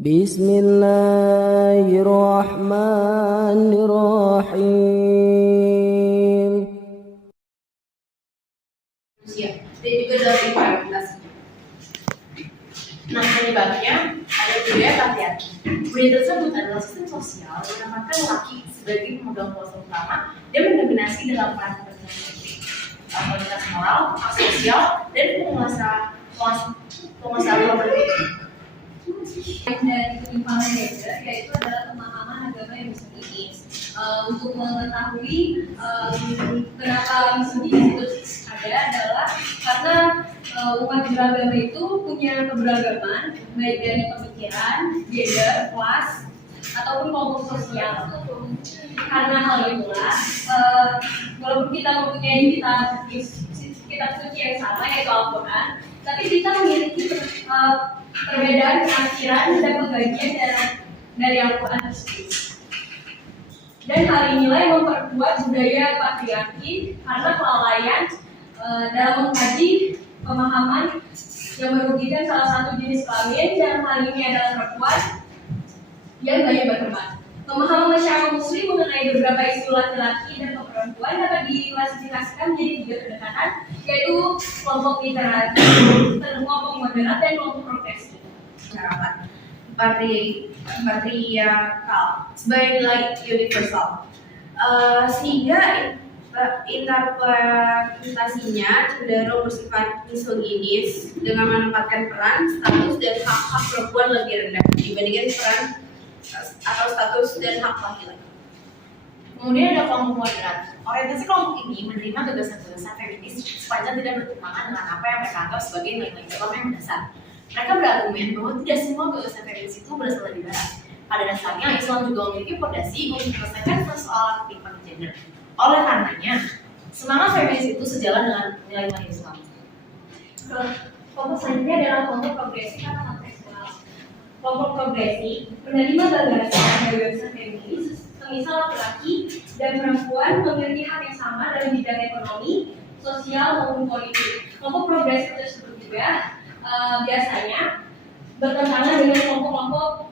Bismillahirrahmanirrahim. Dan juga dalam implementasinya. Nah, penyebabnya ada budaya patriarki. Budaya tersebut adalah sistem sosial yang menempatkan laki sebagai pemegang kuasa utama dan mendominasi dalam peran kepentingan kualitas moral, hak sosial, dan penguasaan properti. Dari penyimpangan gender yaitu adalah pemahaman agama yang misoginis. Untuk mengetahui kenapa misoginis itu ada adalah karena umat beragama itu punya keberagaman baik dari pemikiran, gender, kelas ataupun kelompok sosial. Karena hal itulah walaupun kita mempunyai kitab suci yang sama yaitu Al-Quran, tapi kita memiliki perbedaan penafsiran dan pengkajian dari Al-Quran tersebut. Dan hal inilah yang memperkuat budaya patriarki karena kelalaian dalam mengkaji pemahaman yang merugikan salah satu jenis kelamin, dalam hal ini adalah perempuan yang banyak berkembang. Pemahaman masyarakat muslim mengenai beberapa isu laki-laki dan perempuan dapat diklasifikasikan menjadi 3 pendekatan, yaitu kelompok literasi, kelompok moderat, dan kelompok profesi. Masyarakat patriarkal sebagai nilai universal, sehingga interpretasinya cenderung bersifat misoginis dengan menempatkan peran, status, dan hak-hak perempuan lebih rendah dibandingkan peran atau status dan hak laki-laki. Kemudian ada kelompok moderat. Orientasi kelompok ini menerima gagasan-gagasan feminis sepanjang tidak bertentangan dengan apa yang mereka anggap sebagai nilai-nilai Islam yang mendasar. Mereka berargumen bahwa tidak semua gagasan feminis itu berasal dari barat. Pada dasarnya, Islam juga memiliki fondasi untuk menyelesaikan persoalan ketimpangan gender. Oleh karenanya, semangat feminis itu sejalan dengan nilai-nilai Islam. Kelompok selanjutnya adalah kelompok progresif atau kontekstual. Kelompok progresif menerima gagasan feminis, semisal laki-laki dan perempuan memiliki hak yang sama dalam bidang ekonomi, sosial maupun politik. Kelompok progresif tersebut juga biasanya bertentangan dengan kelompok-kelompok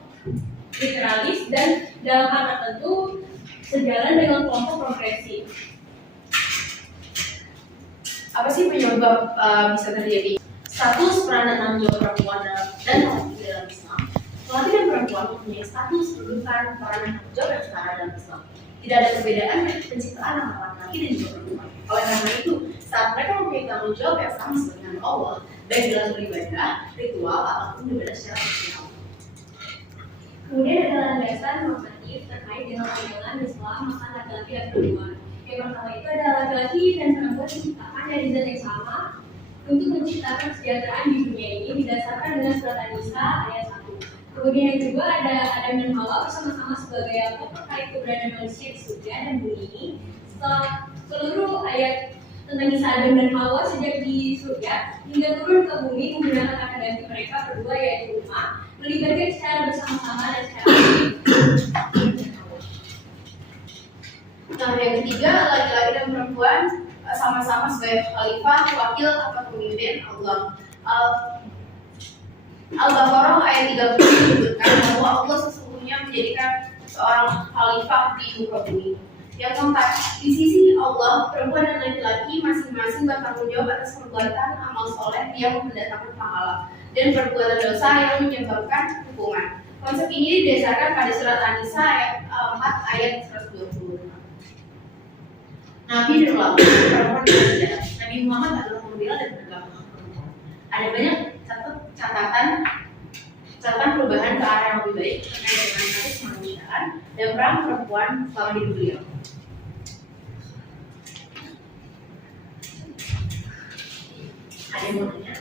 literalis dan dalam hal tertentu sejalan dengan kelompok progresif. Apa sih penyebab bisa terjadi? Status, peran, dan tanggung jawab perempuan dan laki-laki dalam Islam. Laki dan perempuan mempunyai status, kedudukan, peran, dan tanggung jawab yang setara dalam Islam. Tidak ada perbedaan dari penciptaan antara laki-laki dan juga perempuan. Oleh karena itu, saat mereka mempunyai tanggung jawab yang sama sebagai hamba Allah, baik dalam beribadah, ritual, ataupun beribadah secara sosial. Kemudian ada landasan normatif terkait dengan pandangan Islam akan laki-laki dan perempuan. Yang pertama itu adalah laki-laki dan perempuan diciptakan dari zat yang sama untuk menciptakan kesejahteraan di dunia ini berdasarkan dengan surat An-Nisa ayat 1. Kemudian yang kedua ada Adam dan Hawa bersama-sama sebagai pokok terkait keberadaan manusia di surga dan bumi ini. Setelah seluruh ayat tentang kisah Adam dan Hawa sejak di surga hingga turun ke bumi menggunakan kata ganti mereka berdua yaitu Umma, melibatkan secara bersama-sama dan secara Nah, yang ketiga, laki-laki dan perempuan sama-sama sebagai khalifah, wakil, atau pemimpin Allah. Al-Baqarah ayat 30 menyebutkan bahwa Allah sesungguhnya menjadikan seorang khalifah di muka bumi. Yang keempat, di sisi Allah, perempuan dan laki-laki masing-masing bertanggung jawab atas perbuatan amal soleh yang mendatangkan pahala dan perbuatan dosa yang menyebabkan hukuman. Konsep ini didasarkan pada surat An-Nisa ayat 4 ayat 120. Nabi dan ulama perempuan dan sejarah. Nabi Muhammad adalah pembela dan penegak hak perempuan. Ada banyak catatan perubahan ke arah yang lebih baik terkait dengan status kemanusiaan dan peran perempuan selama hidup beliau. Ada yang mau tanya?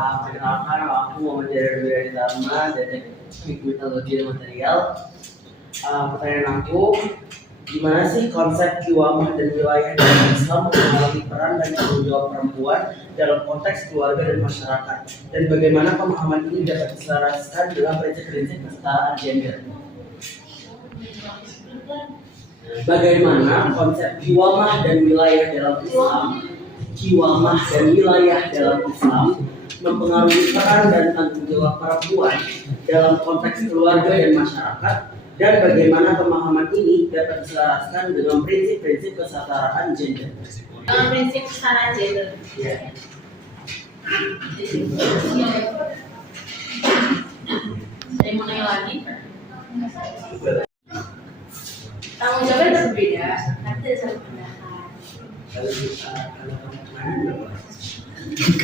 Perkenalkan, aku Muhammad Jared Dharma dari Teknik Teknologi dan Material. Pertanyaan aku, gimana sih konsep kiwamah dan wilayah dalam Islam mengalami peran dan tanggung jawab perempuan dalam konteks keluarga dan masyarakat, dan bagaimana pemahaman ini dapat diselaraskan dalam prinsip-prinsip kesetaraan gender? Bagaimana konsep kiwamah dan wilayah dalam Islam, kiwamah dan wilayah dalam Islam mempengaruhi peran dan tanggung jawab perempuan dalam konteks keluarga dan masyarakat, dan bagaimana pemahaman ini dapat diselaraskan dengan prinsip-prinsip kesetaraan gender. Dalam prinsip kesetaraan gender. Ya. Ada yang mau nanya lagi? Tanggung jawabnya berbeda, tapi ada saling pendapat.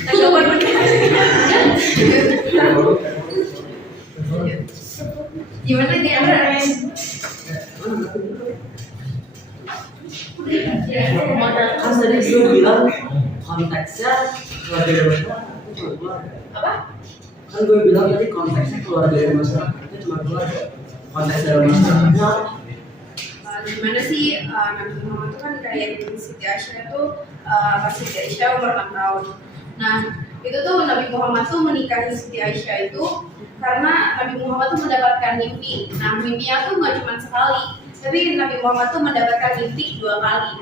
Tanggapan gimana nih Amra? Kan tadi gue bilang konteksnya keluarga dan masyarakat itu cuma keluarga. Apa? Kan gue bilang tadi konteksnya keluarga dan masyarakat itu cuma keluarga. Konteks dalam masyarakatnya Gimana sih Nabi Muhammad itu kan kayak Siti Aisyah tuh pas Siti Aisyah umur 6 tahun. Nah itu tuh Nabi Muhammad tuh menikahi Siti Aisyah itu karena Nabi Muhammad tuh mendapatkan mimpi. Nah mimpinya tuh nggak cuma sekali, tapi Nabi Muhammad tuh mendapatkan mimpi 2 kali.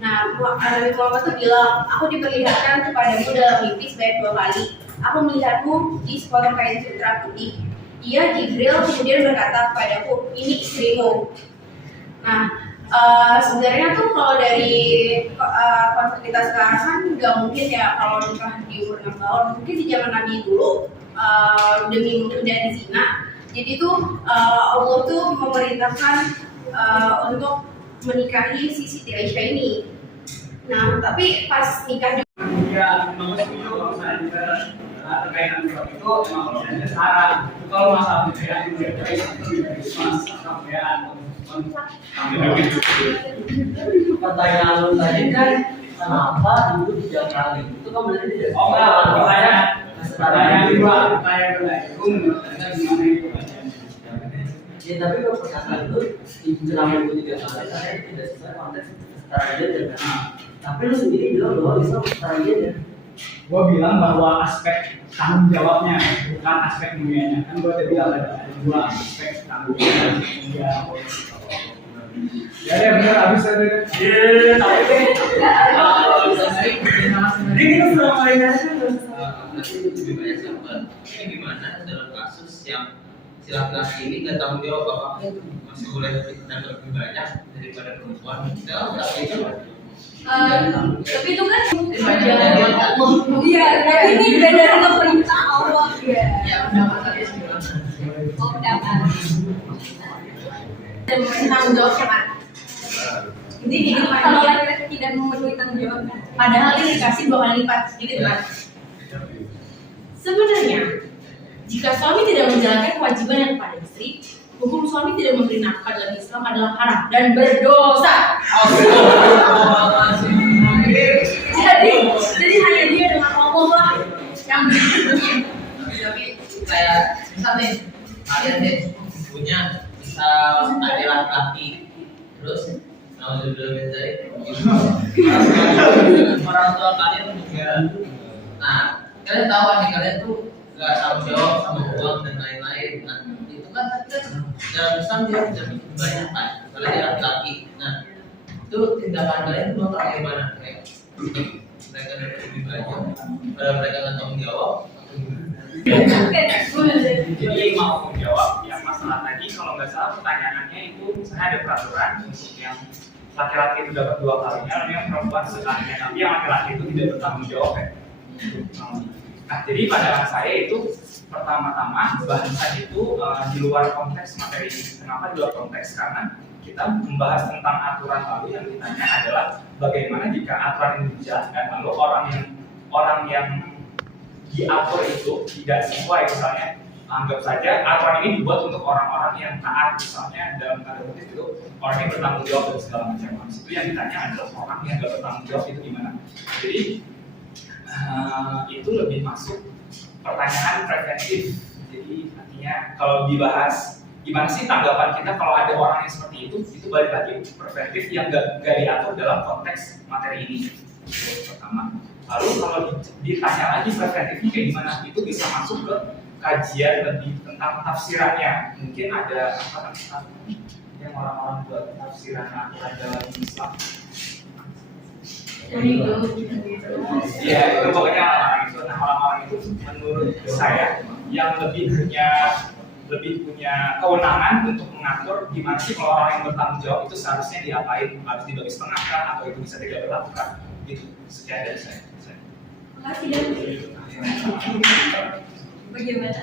Nah Nabi Muhammad tuh bilang, aku diperlihatkan kepadamu dalam mimpi sebanyak 2 kali. Aku melihatmu di sepotong kain sutra putih. Dia Jibril kemudian berkata kepadaku, ini istrimu. Nah, sebenarnya tuh kalau dari konsep kita sekarang kan nggak mungkin ya kalau nikah di umur 6 tahun. Mungkin di zaman Nabi dulu demi menghindari zina. Jadi tuh Allah tuh memerintahkan untuk menikahi si Siti Aisyah ini. Nah, tapi pas nikah Ya, memang setuju kalau saya juga terkait dengan itu memang prosesnya sekarang. Kalau masalah perbedaan itu pertanyaan lo tadi kan kenapa dulu 3 kali? Itu kan berarti tidak. Oh enggak, pertanyaan kedua, pertanyaan kedua itu menurut Anda gimana itu? Ya tapi kalau perkataan itu kenapa itu 3 kali? Karena itu tidak sesuai konteks setara gender kan. Tapi lu sendiri bilang bahwa Islam setara gender. Gue bilang bahwa aspek tanggung jawabnya bukan aspek dunianya. Kan gue tadi bilang ada 2 aspek tanggung jawab. Ya deh bener abis tadi. Iya, tapi Jadi kita sudah mulai ngasih. Nanti lebih banyak sampel. Ini gimana dalam kasus yang si laki-laki ini nggak tanggung jawab apa-apa itu masih boleh dan lebih banyak daripada perempuan. Dalam laki itu. Tapi itu kan Allah. iya, tapi ini beda dengan perintah Allah ya. Ya pendapat saya sih. Oh, pendapat. dan tanggung jawab siapa? Jadi gitu kalau laki-laki tidak memenuhi tanggung jawabnya. Padahal ini dikasih 2 kali lipat, gitu kan? Sebenarnya, jika suami tidak menjalankan kewajibannya kepada istri, hukum suami tidak memberi nafkah dalam Islam adalah haram dan berdosa. Jadi hanya dia dengan Allah yang Tapi kayak misalnya kalian deh punya misal ada laki-laki terus orang tua kalian juga. Nah, kalian tahu nih kalian tuh nggak tanggung jawab sama uang dan lain-lain. Nah, itu kan dalam Islam dia tidak banyak kan, kalau dia laki-laki. Nah, itu tindakan kalian mau bagaimana? Kayak mereka dapat lebih banyak, padahal mereka nggak tanggung jawab. Jadi mau menjawab yang masalah tadi kalau nggak salah pertanyaannya itu misalnya ada peraturan untuk yang laki-laki itu dapat 2 kalinya, lalu yang perempuan sekalinya, tapi yang laki-laki itu tidak bertanggung jawab ya. Nah jadi pandangan saya itu pertama-tama bahasan itu di luar konteks materi ini. Kenapa di luar konteks? Karena kita membahas tentang aturan lalu yang ditanya adalah bagaimana jika aturan ini dijalankan lalu orang yang diatur itu tidak sesuai. Misalnya anggap saja aturan ini dibuat untuk orang-orang yang taat, misalnya dalam tanda kutip itu orang yang bertanggung jawab dan segala macam. Itu yang ditanya adalah orang yang nggak bertanggung jawab itu gimana. Jadi itu lebih masuk pertanyaan preventif. Jadi artinya kalau dibahas gimana sih tanggapan kita kalau ada orang yang seperti itu balik lagi preventif yang nggak diatur dalam konteks materi ini. Itu pertama. Lalu kalau ditanya lagi preventifnya kayak gimana, itu bisa masuk ke kajian lebih tentang tafsirannya. Mungkin ada yang orang-orang buat tafsiran aturan dalam Islam. Ya itu pokoknya orang-orang itu. Nah orang-orang itu menurut saya yang lebih punya kewenangan untuk mengatur gimana sih kalau orang yang bertanggung jawab itu seharusnya diapain, harus dibagi setengah kan atau itu bisa tidak dilakukan. Itu sekian dari saya. Makasih dan bagaimana?